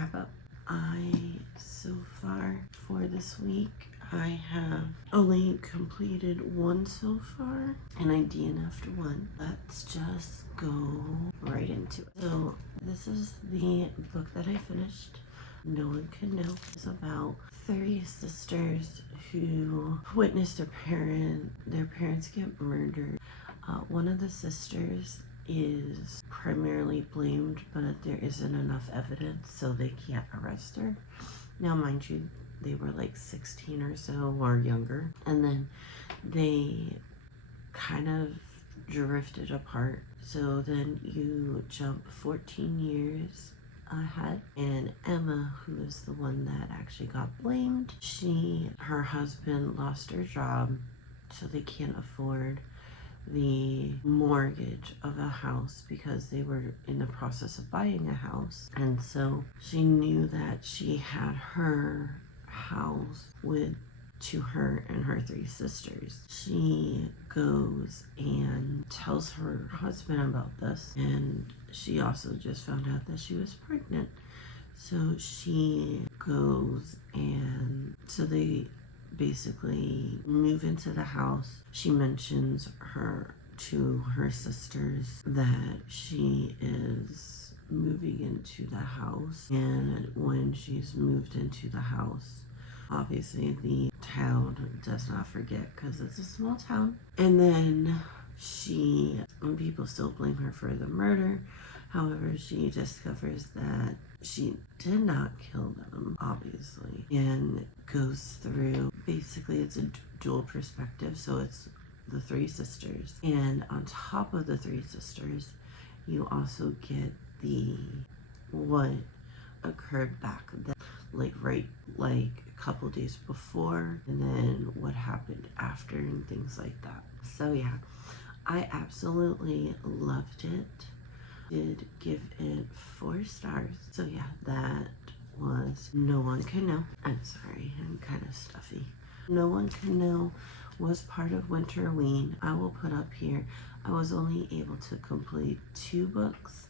wrap up. So far for this week, I have only completed one so far, and I DNF'd one. Let's just go right into it. So this is the book that I finished. No One Can Know. It's about 3 sisters who witnessed their parents get murdered. One of the sisters is primarily blamed, but there isn't enough evidence, so they can't arrest her. Now, mind you, they were like 16 or so or younger, and then they kind of drifted apart. So then you jump 14 years ahead, and Emma, who is the one that actually got blamed, her husband lost her job, so they can't afford the mortgage of a house because they were in the process of buying a house. And so she knew that she had her house to her and her 3 sisters. She goes and tells her husband about this, and she also just found out that she was pregnant. So she goes, and so they basically move into the house. She mentions to her sisters that she is moving into the house, and when she's moved into the house, obviously the town does not forget because it's a small town. And then people still blame her for the murder. However, she discovers that she did not kill them, obviously, and goes through, basically it's a dual perspective, so it's the 3 sisters, and on top of the 3 sisters, you also get what occurred back then, like a couple days before, and then what happened after, and things like that. So yeah, I absolutely loved it. Did give it 4 stars. So yeah, that was No One Can Know. I'm sorry, I'm kind of stuffy. No One Can Know was part of Winterween. I will put up here, I was only able to complete 2 books.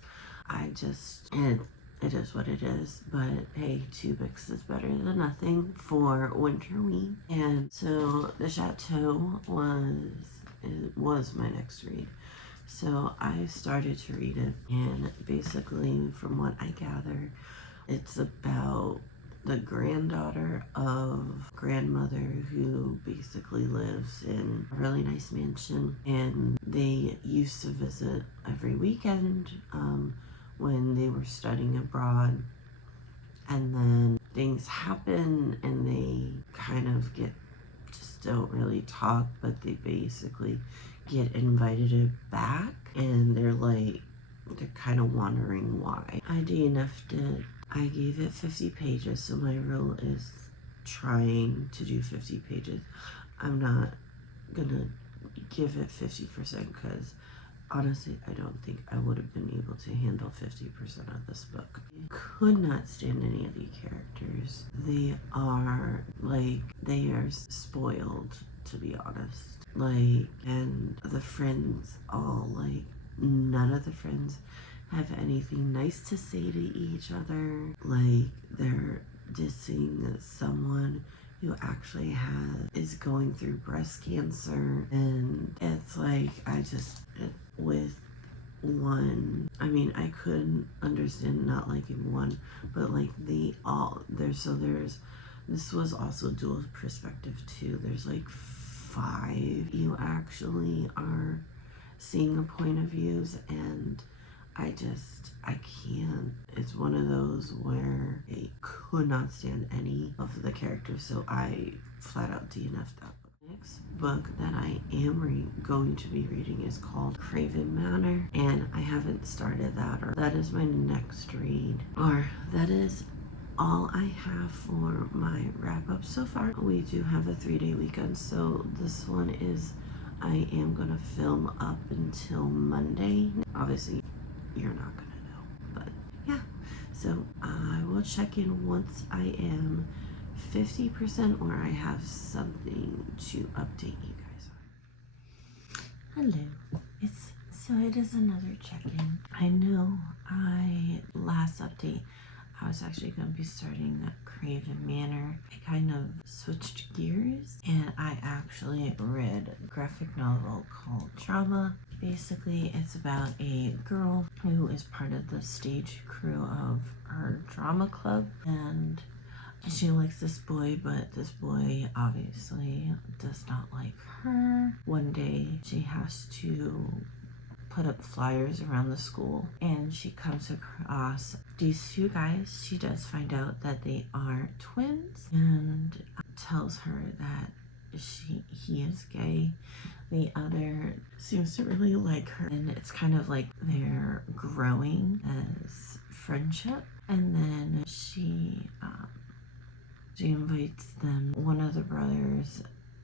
It is what it is, but hey, 2 books is better than nothing for Winterween. And so The Chateau was my next read. So I started to read it, and basically from what I gather, it's about the granddaughter of grandmother who basically lives in a really nice mansion, and they used to visit every weekend when they were studying abroad, and then things happen and they kind of just don't really talk, but they basically get invited back, and they're kind of wondering why. I DNF'd it. I gave it 50 pages, so my rule is trying to do 50 pages. I'm not gonna give it 50% because honestly, I don't think I would have been able to handle 50% of this book. I could not stand any of the characters. They are spoiled, to be honest. And the friends none of the friends have anything nice to say to each other. They're dissing someone who actually is going through breast cancer, and it's with one, I mean, I couldn't understand not liking one, but this was also dual perspective too. There's 5 you actually are seeing a point of views, and I can't. It's one of those where I could not stand any of the characters, so I flat out DNF'd that book. Next book that I am going to be reading is called Craven Manor, and I haven't started that, or that is my next read, or that is all I have for my wrap-up so far. We do have a 3-day weekend, so this one is, I am gonna film up until Monday. Obviously, you're not gonna know, but yeah. So I will check in once I am 50% or I have something to update you guys on. Hello. It is another check-in. I know last update I was actually going to be starting that Craven Manor. I kind of switched gears and I actually read a graphic novel called Drama. Basically, it's about a girl who is part of the stage crew of her drama club, and she likes this boy, but this boy obviously does not like her. One day, she has to put up flyers around the school, and she comes across these two guys. She does find out that they are twins, and tells her that he is gay. The other seems to really like her, and it's kind of like they're growing as friendship. And then she invites them. One of the brothers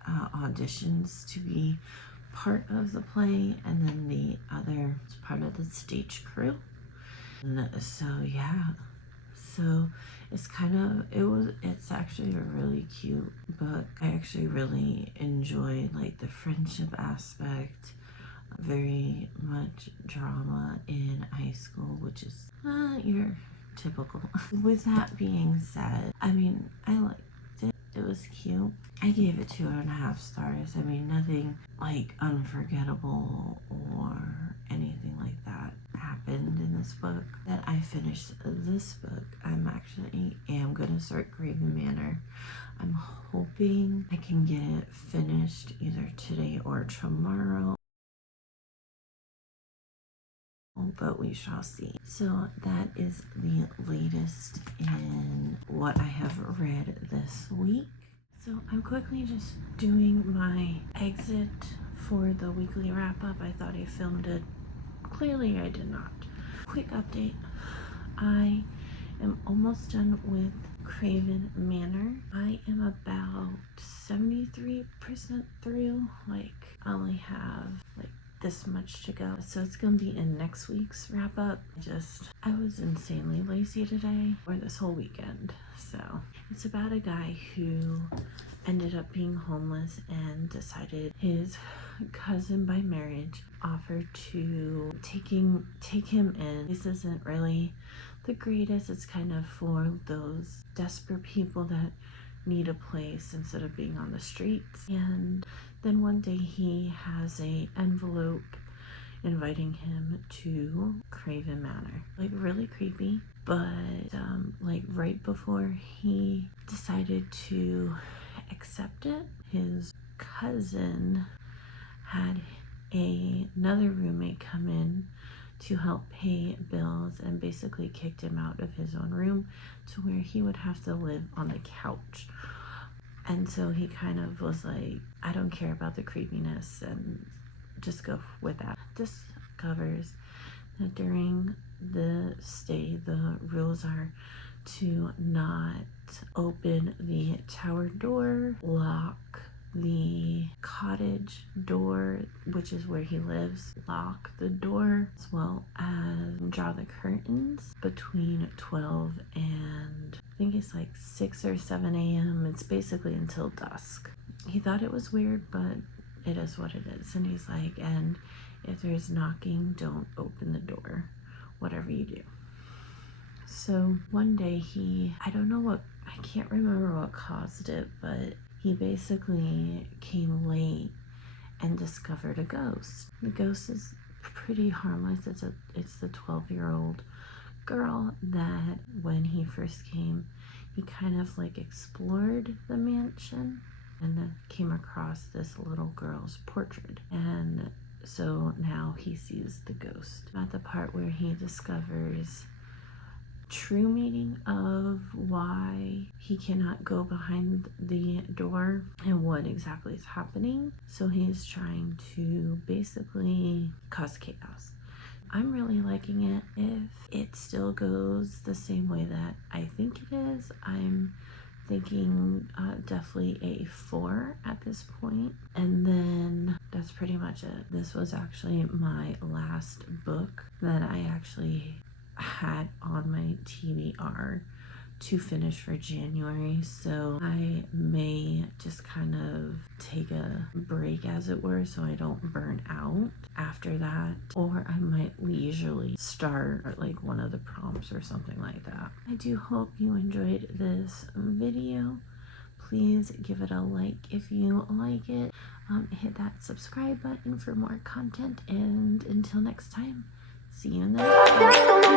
auditions to be part of the play, and then the other is part of the stage crew. And so yeah, so it's actually a really cute book. I actually really enjoyed like the friendship aspect. Very much drama in high school, which is your typical. With that being said, I mean, I liked it. It was cute. I gave it 2.5 stars. I mean, nothing like unforgettable or anything like that happened in this book. That I finished this book. I am gonna start Craven Manor. I'm hoping I can get it finished either today or tomorrow, but we shall see. So that is the latest in what I have read this week. So I'm quickly just doing my exit for the weekly wrap up. I thought I filmed it. Clearly I did not. Quick update. I am almost done with Craven Manor. I am about 73% through. Like, I only have like this much to go, so it's gonna be in next week's wrap up. I was insanely lazy today, or this whole weekend. So it's about a guy who ended up being homeless and decided his cousin by marriage offered to take him in. This isn't really the greatest. It's kind of for those desperate people that need a place instead of being on the streets. And then one day he has a envelope inviting him to Craven Manor. Like, really creepy. But like right before he decided to accept it, his cousin had another roommate come in to help pay bills and basically kicked him out of his own room to where he would have to live on the couch. And so he kind of was like, I don't care about the creepiness and just go with that. Discovers that during the stay, the rules are to not open the tower door, lock the cottage door, which is where he lives, lock the door, as well as draw the curtains between 12 and I think it's like 6 or 7 a.m. It's basically until dusk. He thought it was weird, but it is what it is. And he's like, and if there's knocking, don't open the door, whatever you do. So one day I can't remember what caused it, but he basically came late and discovered a ghost. The ghost is pretty harmless. It's the 12-year-old girl that when he first came, he kind of like explored the mansion and then came across this little girl's portrait. And so now he sees the ghost. At the part where he discovers true meaning of why he cannot go behind the door and what exactly is happening. So he's trying to basically cause chaos. I'm really liking it. If it still goes the same way that I think it is, I'm thinking definitely a 4 at this point. And then that's pretty much it. This was actually my last book that I actually had on my TBR to finish for January, so I may just kind of take a break, as it were, so I don't burn out after that, or I might leisurely start like one of the prompts or something like that. I do hope you enjoyed this video. Please give it a like if you like it. Hit that subscribe button for more content, and until next time, see you in the next one.